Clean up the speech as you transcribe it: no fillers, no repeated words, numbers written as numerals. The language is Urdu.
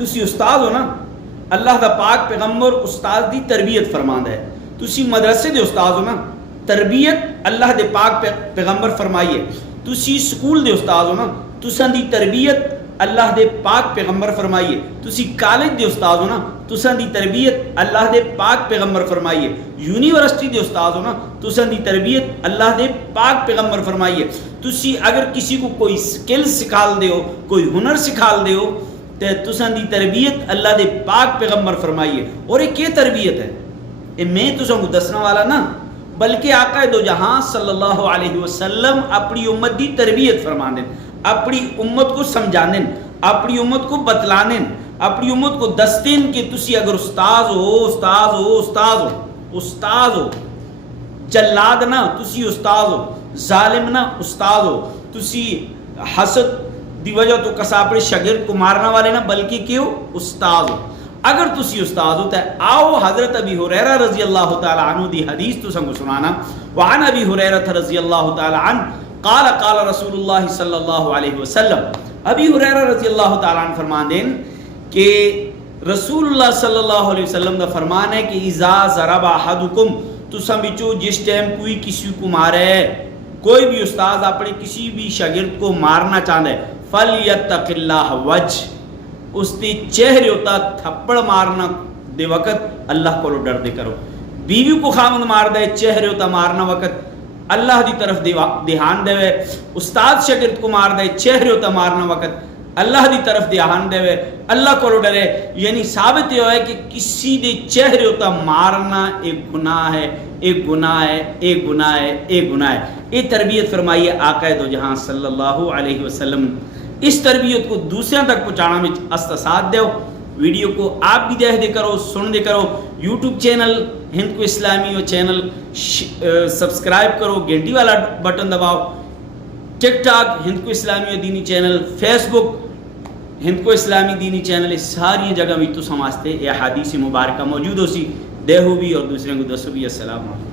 تسی استاد ہو نا، اللہ دا پاک پیغمبر استاد دی تربیت فرماندا ہے. تسی مدرسے دے استاد ہو نا، تربیت اللہ دے پاک پیغمبر فرمائیے. تسی سکول دے استاد ہو نا، تساں دی تربیت اللہ دے پاک پیغمبر فرمائیے. تسی کالج دے استاد ہو نا، تساں دی تربیت اللہ دے پاک پیغمبر فرمائیے. یونیورسٹی دے استاد ہو نا، تساں دی تربیت اللہ دے پاک پیغمبر فرمائیے. تسی اگر کسی کو کوئی سکل سکھال دے ہو، کوئی ہنر سکھال دے ہو، تے تساں دی تربیت اللہ دے پاک پیغمبر فرمائیے. اور یہ کیا تربیت ہے؟ یہ میں تساں کو دسنا والا نا، بلکہ آقا دو جہاں صلی اللہ علیہ وسلم اپنی امت دی تربیت فرمانے، اپنی امت کو سمجھانے، اپنی امت کو بتلانے، اپنی امت کو دستین کہ تسی اگر استاد ہو، استاد ہو، استاد ہو، استاد ہو، جلاد نہ تسی استاد ہو، ظالم نہ استاد ہو، تسی حسد دی وجہ تو کساپڑے شاگرد کو مارنا والے نہ، بلکہ کیوں استاد ہو. اگر تسی استاد ہوتا ہے، آؤ حضرت ابی ہریرہ رضی اللہ تعالی عنہ دی حدیث تو سنگو سنانا. وعن ابی ہریرہ رضی اللہ تعالی عنہ قال قال رسول اللہ صلی اللہ علیہ وسلم. ابی ہریرہ رضی اللہ تعالی عنہ فرمان دین کہ رسول اللہ صلی اللہ علیہ وسلم کا فرمان ہے کہ اذا ضرب احدکم، تو سمجھو جس ٹائم کوئی کسی کو مارے، کوئی بھی استاد اپنے کسی بھی شاگرد کو مارنا چاہتا ہے، فلیتق اللہ وجہ، اس دی چہرے ہوتا تھپڑ مارنا دے وقت اللہ کو ڈر دے کرو. بیوی کو خامن مار دے چہرے ہوتا مارنا وقت اللہ دی طرف دھیان دے. استاد شاگرد کو مار دے چہرے ہوتا مارنا وقت اللہ دی طرف دھیان دے، اللہ کو ڈرے. یعنی ثابت یہ ہے کہ کسی دے چہرے ہوتا مارنا ایک گناہ ہے، ایک گناہ ہے، ایک گناہ ہے، ایک گناہ ہے. یہ تربیت فرمائیے آقا دو جہاں صلی اللہ علیہ وسلم. اس تربیت کو دوسروں تک پہنچانا میں استساد دو. ویڈیو کو آپ بھی دیکھ دے کرو، سن دے کرو. یوٹیوب چینل ہند کو اسلامی و چینل سبسکرائب کرو، گھنٹی والا بٹن دباؤ. ٹک ٹاک ہند کو اسلامی و دینی چینل، فیس بک ہند کو اسلامی دینی چینل، اس ساری جگہ بھی تو سمجھتے یہ حدیث مبارکہ موجود ہو سی. دیہو بھی اور دوسرے کو دسو بھی. السلام علیکم.